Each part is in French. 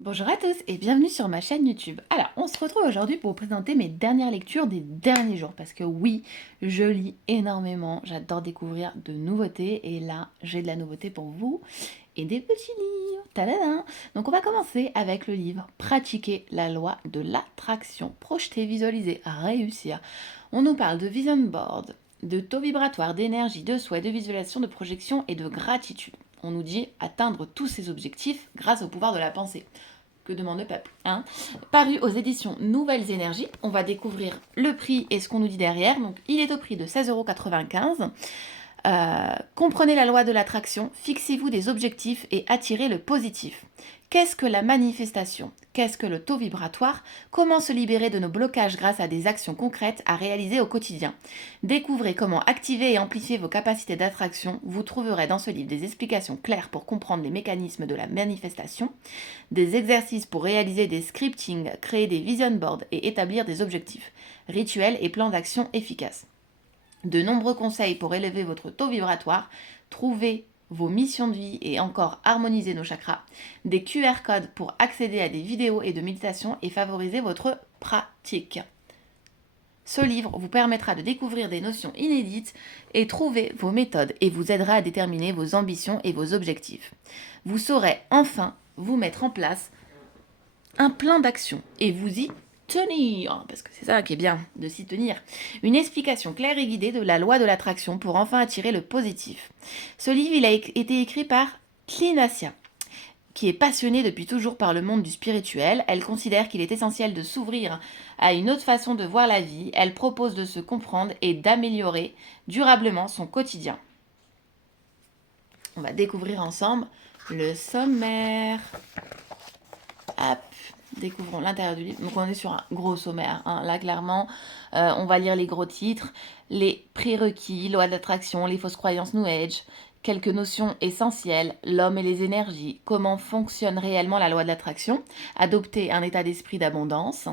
Bonjour à tous et bienvenue sur ma chaîne YouTube. Alors, on se retrouve aujourd'hui pour vous présenter mes dernières lectures des derniers jours. Parce que oui, je lis énormément, j'adore découvrir de nouveautés. Et là, j'ai de la nouveauté pour vous et des petits livres. Tadadam. Donc on va commencer avec le livre Pratiquer la loi de l'attraction. Projeter, visualiser, réussir. On nous parle de vision board, de taux vibratoire, d'énergie, de souhait, de visualisation, de projection et de gratitude. On nous dit atteindre tous ces objectifs grâce au pouvoir de la pensée. Que demande le peuple, hein? Paru aux éditions Nouvelles Énergies. On va découvrir le prix et ce qu'on nous dit derrière. Donc, il est au prix de 16,95 €. Comprenez la loi de l'attraction, fixez-vous des objectifs et attirez le positif. Qu'est-ce que la manifestation? Qu'est-ce que le taux vibratoire? Comment se libérer de nos blocages grâce à des actions concrètes à réaliser au quotidien? Découvrez comment activer et amplifier vos capacités d'attraction. Vous trouverez dans ce livre des explications claires pour comprendre les mécanismes de la manifestation, des exercices pour réaliser des scriptings, créer des vision boards et établir des objectifs, rituels et plans d'action efficaces. De nombreux conseils pour élever votre taux vibratoire, trouver vos missions de vie et encore harmoniser nos chakras, des QR codes pour accéder à des vidéos et de méditation et favoriser votre pratique. Ce livre vous permettra de découvrir des notions inédites et trouver vos méthodes et vous aidera à déterminer vos ambitions et vos objectifs. Vous saurez enfin vous mettre en place un plan d'action et vous y tenir, parce que c'est ça qui est bien, de s'y tenir. Une explication claire et guidée de la loi de l'attraction pour enfin attirer le positif. Ce livre, il a été écrit par Clinacia, qui est passionnée depuis toujours par le monde du spirituel. Elle considère qu'il est essentiel de s'ouvrir à une autre façon de voir la vie. Elle propose de se comprendre et d'améliorer durablement son quotidien. On va découvrir ensemble le sommaire. Hop, découvrons l'intérieur du livre. Donc on est sur un gros sommaire, hein. Là clairement, on va lire les gros titres, les prérequis, loi de l'attraction, les fausses croyances New Age, quelques notions essentielles, l'homme et les énergies, comment fonctionne réellement la loi de l'attraction, adopter un état d'esprit d'abondance,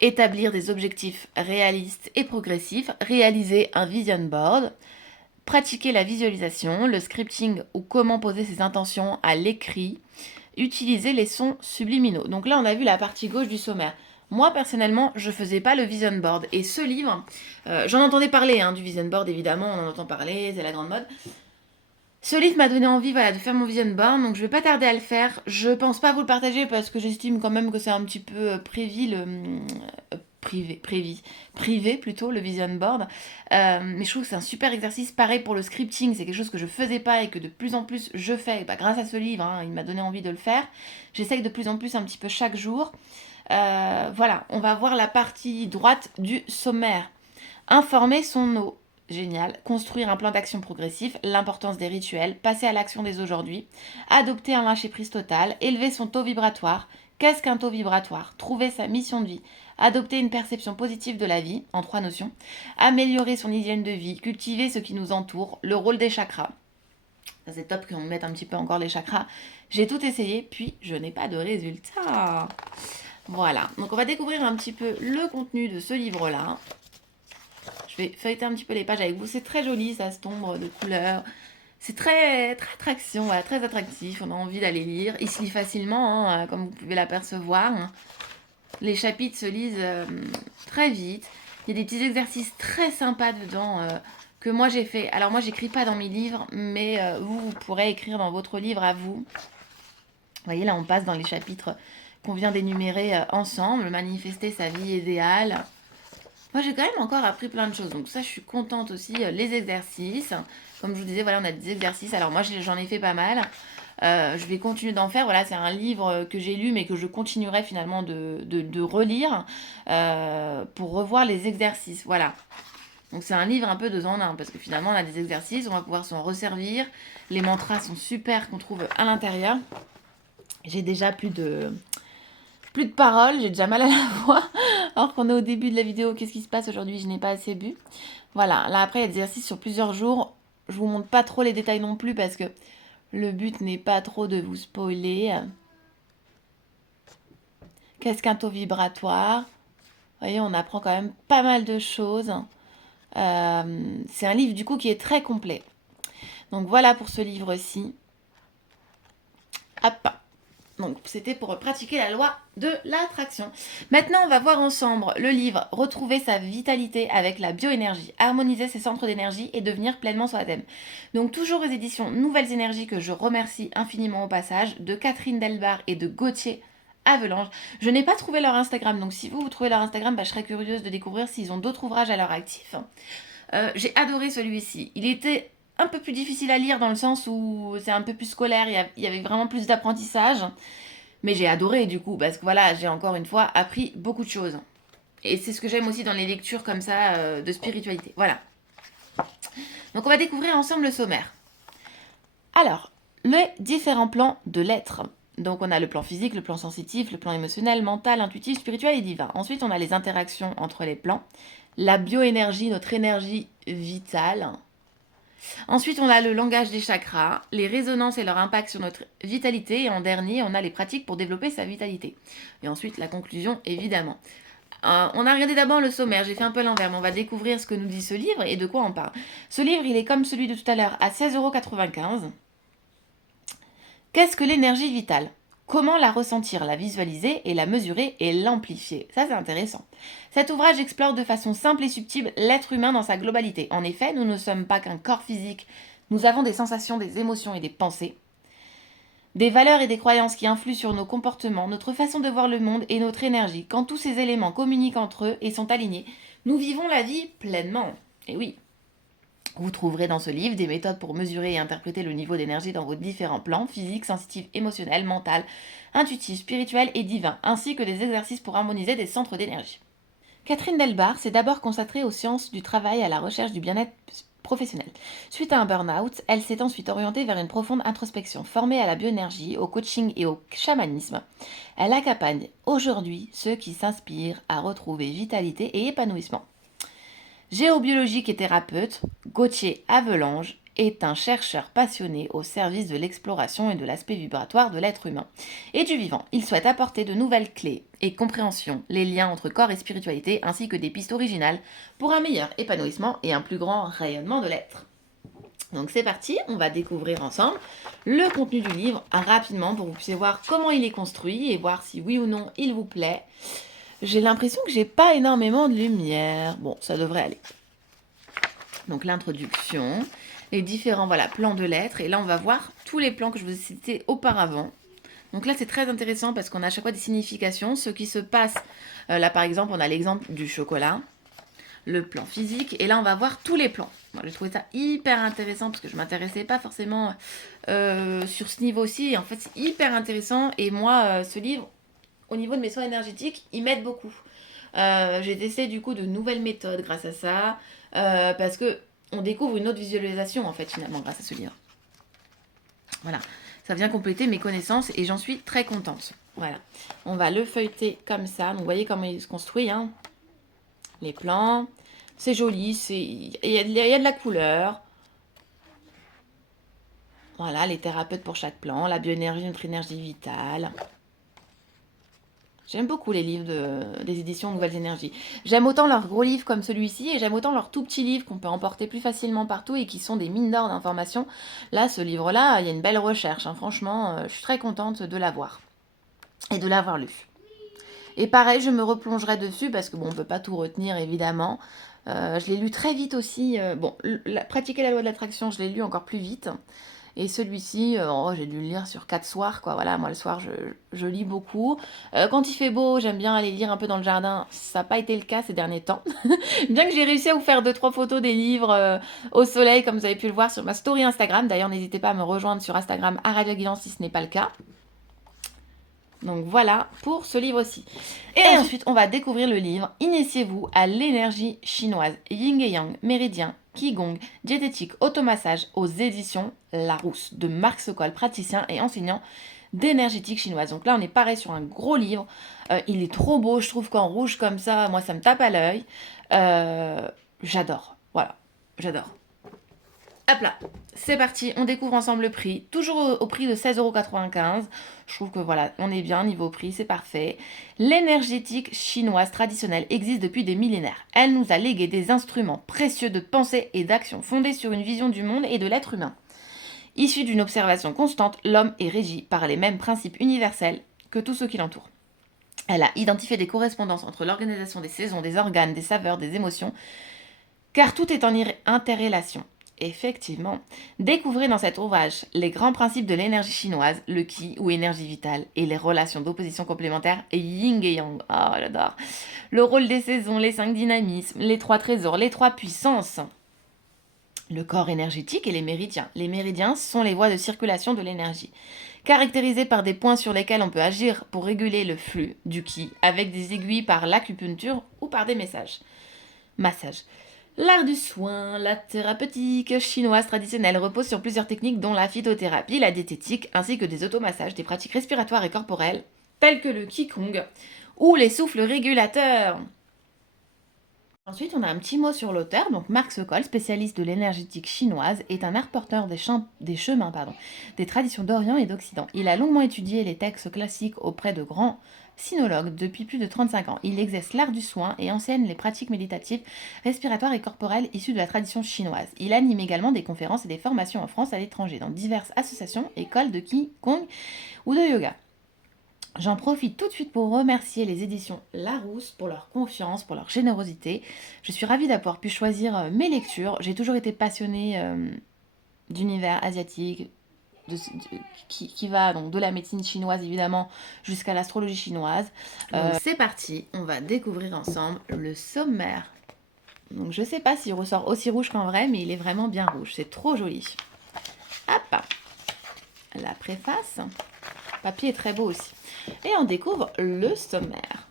établir des objectifs réalistes et progressifs, réaliser un vision board, pratiquer la visualisation, le scripting ou comment poser ses intentions à l'écrit, utiliser les sons subliminaux. Donc là, on a vu la partie gauche du sommaire. Moi, personnellement, je faisais pas le vision board. Et ce livre, j'en entendais parler, hein, du vision board, évidemment, on en entend parler, c'est la grande mode. Ce livre m'a donné envie, voilà, de faire mon vision board, donc je vais pas tarder à le faire. Je pense pas vous le partager parce que j'estime quand même que c'est un petit peu privé plutôt, le vision board. Mais je trouve que c'est un super exercice. Pareil pour le scripting, c'est quelque chose que je faisais pas et que de plus en plus je fais. Et bah, grâce à ce livre, hein, il m'a donné envie de le faire. J'essaye de plus en plus un petit peu chaque jour. Voilà, on va voir la partie droite du sommaire. Informer son eau. Génial. Construire un plan d'action progressif, l'importance des rituels, passer à l'action dès aujourd'hui, adopter un lâcher-prise total, élever son taux vibratoire. Qu'est-ce qu'un taux vibratoire? Trouver sa mission de vie, adopter une perception positive de la vie, en 3 notions, améliorer son hygiène de vie, cultiver ce qui nous entoure, le rôle des chakras. Ça c'est top qu'on mette un petit peu encore les chakras. J'ai tout essayé, puis je n'ai pas de résultat. Voilà, donc on va découvrir un petit peu le contenu de ce livre-là. Je vais feuilleter un petit peu les pages avec vous. C'est très joli, ça se tombe de couleurs. C'est très, très attraction, voilà, très attractif. On a envie d'aller lire. Il se lit facilement, hein, comme vous pouvez l'apercevoir. Les chapitres se lisent très vite. Il y a des petits exercices très sympas dedans que moi j'ai fait. Alors moi j'écris pas dans mes livres, mais vous pourrez écrire dans votre livre à vous. Vous voyez, là on passe dans les chapitres qu'on vient d'énumérer ensemble. Manifester sa vie idéale. Moi, j'ai quand même encore appris plein de choses. Donc ça, je suis contente aussi. Les exercices. Comme je vous disais, voilà, on a des exercices. Alors moi, j'en ai fait pas mal. Je vais continuer d'en faire. Voilà, c'est un livre que j'ai lu, mais que je continuerai finalement de relire pour revoir les exercices. Voilà. Donc c'est un livre un peu deux en un, parce que finalement, on a des exercices, on va pouvoir s'en resservir. Les mantras sont super qu'on trouve à l'intérieur. J'ai déjà plus de paroles, j'ai déjà mal à la voix. Alors qu'on est au début de la vidéo, qu'est-ce qui se passe aujourd'hui? Je n'ai pas assez bu. Voilà, là après il y a des exercices sur plusieurs jours. Je vous montre pas trop les détails non plus parce que le but n'est pas trop de vous spoiler. Qu'est-ce qu'un taux vibratoire? Vous voyez, on apprend quand même pas mal de choses. C'est un livre du coup qui est très complet. Donc voilà pour ce livre-ci. Hop. Donc, c'était pour pratiquer la loi de l'attraction. Maintenant, on va voir ensemble le livre Retrouver sa vitalité avec la bioénergie, harmoniser ses centres d'énergie et devenir pleinement soi-même. Donc, toujours aux éditions Nouvelles Énergies, que je remercie infiniment au passage, de Catherine Delbar et de Gauthier Avelange. Je n'ai pas trouvé leur Instagram, donc si vous trouvez leur Instagram, je serais curieuse de découvrir s'ils ont d'autres ouvrages à leur actif. J'ai adoré celui-ci. Il était un peu plus difficile à lire dans le sens où c'est un peu plus scolaire, il y avait vraiment plus d'apprentissage. Mais j'ai adoré du coup, parce que voilà, j'ai encore une fois appris beaucoup de choses. Et c'est ce que j'aime aussi dans les lectures comme ça de spiritualité. Voilà. Donc on va découvrir ensemble le sommaire. Alors, les différents plans de l'être. Donc on a le plan physique, le plan sensitif, le plan émotionnel, mental, intuitif, spirituel et divin. Ensuite on a les interactions entre les plans, la bioénergie, notre énergie vitale. Ensuite on a le langage des chakras, les résonances et leur impact sur notre vitalité. Et en dernier on a les pratiques pour développer sa vitalité. Et ensuite la conclusion évidemment. On a regardé d'abord le sommaire, j'ai fait un peu l'envers, mais on va découvrir ce que nous dit ce livre et de quoi on parle. Ce livre, il est comme celui de tout à l'heure à 16,95 €. Qu'est-ce que l'énergie vitale? Comment la ressentir, la visualiser et la mesurer et l'amplifier? Ça, c'est intéressant. Cet ouvrage explore de façon simple et subtile l'être humain dans sa globalité. En effet, nous ne sommes pas qu'un corps physique, nous avons des sensations, des émotions et des pensées, des valeurs et des croyances qui influent sur nos comportements, notre façon de voir le monde et notre énergie. Quand tous ces éléments communiquent entre eux et sont alignés, nous vivons la vie pleinement. Et oui, vous trouverez dans ce livre des méthodes pour mesurer et interpréter le niveau d'énergie dans vos différents plans, physique, sensitif, émotionnel, mental, intuitif, spirituel et divin, ainsi que des exercices pour harmoniser des centres d'énergie. Catherine Delbar s'est d'abord consacrée aux sciences du travail et à la recherche du bien-être professionnel. Suite à un burn-out, elle s'est ensuite orientée vers une profonde introspection. Formée à la bioénergie, au coaching et au chamanisme, elle accompagne aujourd'hui ceux qui s'inspirent à retrouver vitalité et épanouissement. Géobiologique et thérapeute, Gauthier Avelange est un chercheur passionné au service de l'exploration et de l'aspect vibratoire de l'être humain et du vivant. Il souhaite apporter de nouvelles clés et compréhension, les liens entre corps et spiritualité, ainsi que des pistes originales pour un meilleur épanouissement et un plus grand rayonnement de l'être. Donc c'est parti, on va découvrir ensemble le contenu du livre rapidement pour que vous puissiez voir comment il est construit et voir si oui ou non il vous plaît. J'ai l'impression que j'ai pas énormément de lumière. Bon, ça devrait aller. Donc l'introduction, les différents plans de lettres. Et là, on va voir tous les plans que je vous ai cités auparavant. Donc là, c'est très intéressant parce qu'on a à chaque fois des significations. Ce qui se passe, là par exemple, on a l'exemple du chocolat, le plan physique. Et là, on va voir tous les plans. Moi, j'ai trouvé ça hyper intéressant parce que je ne m'intéressais pas forcément sur ce niveau-ci. Et en fait, c'est hyper intéressant. Et moi, ce livre, au niveau de mes soins énergétiques, ils m'aident beaucoup. J'ai testé du coup de nouvelles méthodes grâce à ça, parce que on découvre une autre visualisation en fait finalement grâce à ce livre. Voilà, ça vient compléter mes connaissances et j'en suis très contente. Voilà, on va le feuilleter comme ça. Donc vous voyez comment il se construit, hein. Les plans, c'est joli, il y a de la couleur. Voilà, les thérapeutes pour chaque plan, la bioénergie, notre énergie vitale. J'aime beaucoup les livres des éditions Nouvelles Énergies. J'aime autant leurs gros livres comme celui-ci et j'aime autant leurs tout petits livres qu'on peut emporter plus facilement partout et qui sont des mines d'or d'informations. Là, ce livre-là, il y a une belle recherche. Hein. Franchement, je suis très contente de l'avoir et de l'avoir lu. Et pareil, je me replongerai dessus parce que bon, on ne peut pas tout retenir évidemment. Je l'ai lu très vite aussi. Pratiquer la loi de l'attraction, je l'ai lu encore plus vite. Et celui-ci, j'ai dû le lire sur 4 soirs, quoi. Voilà, moi le soir, je lis beaucoup. Quand il fait beau, j'aime bien aller lire un peu dans le jardin. Ça n'a pas été le cas ces derniers temps. Bien que j'ai réussi à vous faire 2-3 photos des livres au soleil, comme vous avez pu le voir sur ma story Instagram. D'ailleurs, n'hésitez pas à me rejoindre sur Instagram, @guidance si ce n'est pas le cas. Donc voilà pour ce livre-ci. Et ensuite, on va découvrir le livre Initiez-vous à l'énergie chinoise, Yin et Yang, Méridien, Qigong, diététique, automassage aux éditions Larousse de Marc Sokol, praticien et enseignant d'énergétique chinoise. Donc là, on est pareil sur un gros livre. Il est trop beau, je trouve qu'en rouge comme ça, moi, ça me tape à l'œil. J'adore. Voilà, j'adore. Hop là, c'est parti, on découvre ensemble le prix, toujours au prix de 16,95 €. Je trouve que voilà, on est bien niveau prix, c'est parfait. L'énergétique chinoise traditionnelle existe depuis des millénaires. Elle nous a légué des instruments précieux de pensée et d'action fondés sur une vision du monde et de l'être humain. Issu d'une observation constante, l'homme est régi par les mêmes principes universels que tous ceux qui l'entourent. Elle a identifié des correspondances entre l'organisation des saisons, des organes, des saveurs, des émotions, car tout est en interrelation. Effectivement, découvrez dans cet ouvrage les grands principes de l'énergie chinoise, le qi ou énergie vitale, et les relations d'opposition complémentaires yin et yang. Oh, j'adore. Le rôle des saisons, les 5 dynamismes, les 3 trésors, les 3 puissances. Le corps énergétique et les méridiens. Les méridiens sont les voies de circulation de l'énergie, caractérisés par des points sur lesquels on peut agir pour réguler le flux du qi, avec des aiguilles par l'acupuncture ou par des massages. L'art du soin, la thérapeutique chinoise traditionnelle repose sur plusieurs techniques dont la phytothérapie, la diététique, ainsi que des automassages, des pratiques respiratoires et corporelles, telles que le Qigong ou les souffles régulateurs. Ensuite, on a un petit mot sur l'auteur. Donc, Marc Sokol, spécialiste de l'énergétique chinoise, est un art porteur des chemins des traditions d'Orient et d'Occident. Il a longuement étudié les textes classiques auprès de grands sinologues depuis plus de 35 ans. Il exerce l'art du soin et enseigne les pratiques méditatives, respiratoires et corporelles issues de la tradition chinoise. Il anime également des conférences et des formations en France et à l'étranger dans diverses associations, écoles de Qigong ou de yoga. J'en profite tout de suite pour remercier les éditions Larousse pour leur confiance, pour leur générosité. Je suis ravie d'avoir pu choisir mes lectures. J'ai toujours été passionnée d'univers asiatique, qui va donc de la médecine chinoise évidemment jusqu'à l'astrologie chinoise. C'est parti, on va découvrir ensemble le sommaire. Donc je sais pas s'il ressort aussi rouge qu'en vrai, mais il est vraiment bien rouge. C'est trop joli. Hop, la préface. Le papier est très beau aussi. Et on découvre le sommaire.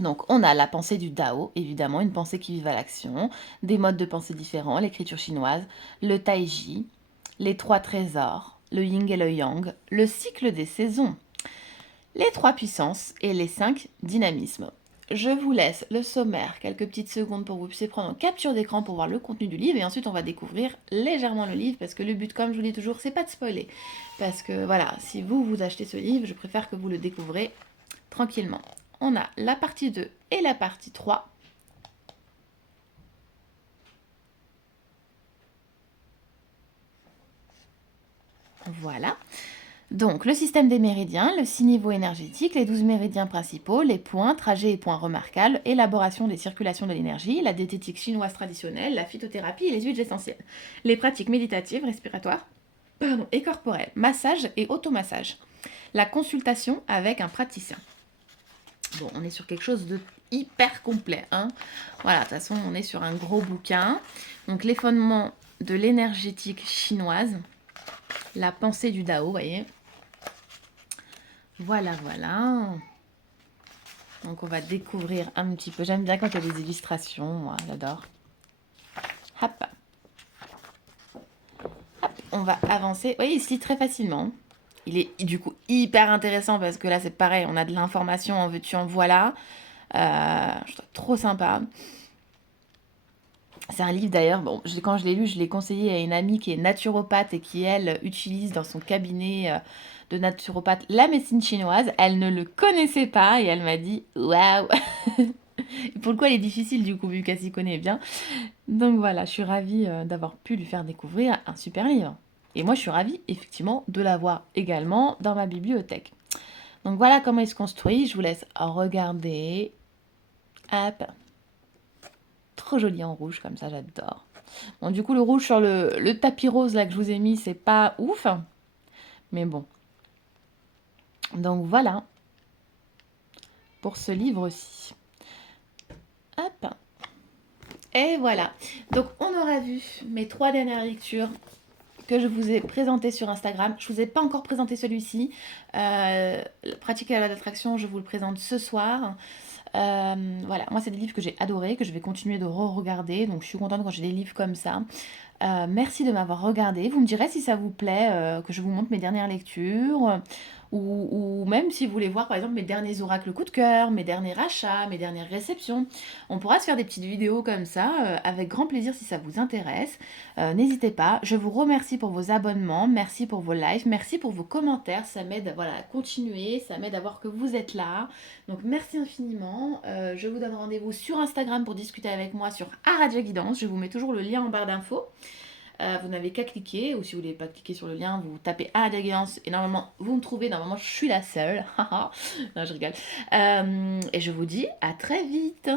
Donc on a la pensée du Dao, évidemment, une pensée qui vive à l'action, des modes de pensée différents, l'écriture chinoise, le Taiji, les 3 trésors, le yin et le yang, le cycle des saisons, les 3 puissances et les 5 dynamismes. Je vous laisse le sommaire, quelques petites secondes pour que vous puissiez prendre en capture d'écran pour voir le contenu du livre et ensuite on va découvrir légèrement le livre parce que le but, comme je vous dis toujours, c'est pas de spoiler. Parce que voilà, si vous achetez ce livre, je préfère que vous le découvrez tranquillement. On a la partie 2 et la partie 3. Voilà. Donc, le système des méridiens, le 6 niveaux énergétiques, les 12 méridiens principaux, les points, trajets et points remarquables, élaboration des circulations de l'énergie, la diététique chinoise traditionnelle, la phytothérapie et les huiles essentielles, les pratiques méditatives, respiratoires et corporelles, massage et automassage, la consultation avec un praticien. Bon, on est sur quelque chose de hyper complet, hein. Voilà, de toute façon, on est sur un gros bouquin. Donc, les fondements de l'énergétique chinoise, la pensée du Dao, vous voyez. Voilà. Donc on va découvrir un petit peu. J'aime bien quand il y a des illustrations, moi, j'adore. Hop. On va avancer. Vous voyez, il se lit très facilement. Il est du coup hyper intéressant parce que là, c'est pareil, on a de l'information en veux-tu, en voilà. Je trouve trop sympa. C'est un livre d'ailleurs, bon, quand je l'ai lu, je l'ai conseillé à une amie qui est naturopathe et qui, elle, utilise dans son cabinet de naturopathe la médecine chinoise. Elle ne le connaissait pas et elle m'a dit waouh. Pour le coup, elle est difficile du coup, vu qu'elle s'y connaît bien. Donc voilà, je suis ravie d'avoir pu lui faire découvrir un super livre. Et moi, je suis ravie, effectivement, de l'avoir également dans ma bibliothèque. Donc voilà comment il se construit. Je vous laisse regarder. Hop. Trop joli en rouge, comme ça, j'adore. Bon, du coup, le rouge sur le tapis rose là que je vous ai mis, c'est pas ouf. Mais bon. Donc voilà. Pour ce livre-ci. Hop. Et voilà. Donc on aura vu mes 3 dernières lectures que je vous ai présentées sur Instagram. Je ne vous ai pas encore présenté celui-ci. Pratique à la d'attraction, je vous le présente ce soir. Voilà, moi c'est des livres que j'ai adorés, que je vais continuer de re-regarder. Donc je suis contente quand j'ai des livres comme ça. Merci de m'avoir regardé. Vous me direz si ça vous plaît que je vous montre mes dernières lectures ou même si vous voulez voir par exemple mes derniers oracles coup de cœur, mes derniers achats, mes dernières réceptions. On pourra se faire des petites vidéos comme ça avec grand plaisir si ça vous intéresse. N'hésitez pas. Je vous remercie pour vos abonnements, merci pour vos lives, merci pour vos commentaires. Ça m'aide voilà, à continuer, ça m'aide à voir que vous êtes là. Donc merci infiniment. Je vous donne rendez-vous sur Instagram pour discuter avec moi sur Aradia Guidance. Je vous mets toujours le lien en barre d'infos. Vous n'avez qu'à cliquer, ou si vous voulez pas cliquer sur le lien, vous tapez Anna Derguens et normalement vous me trouvez, normalement je suis la seule. Non, je rigole. Et je vous dis à très vite.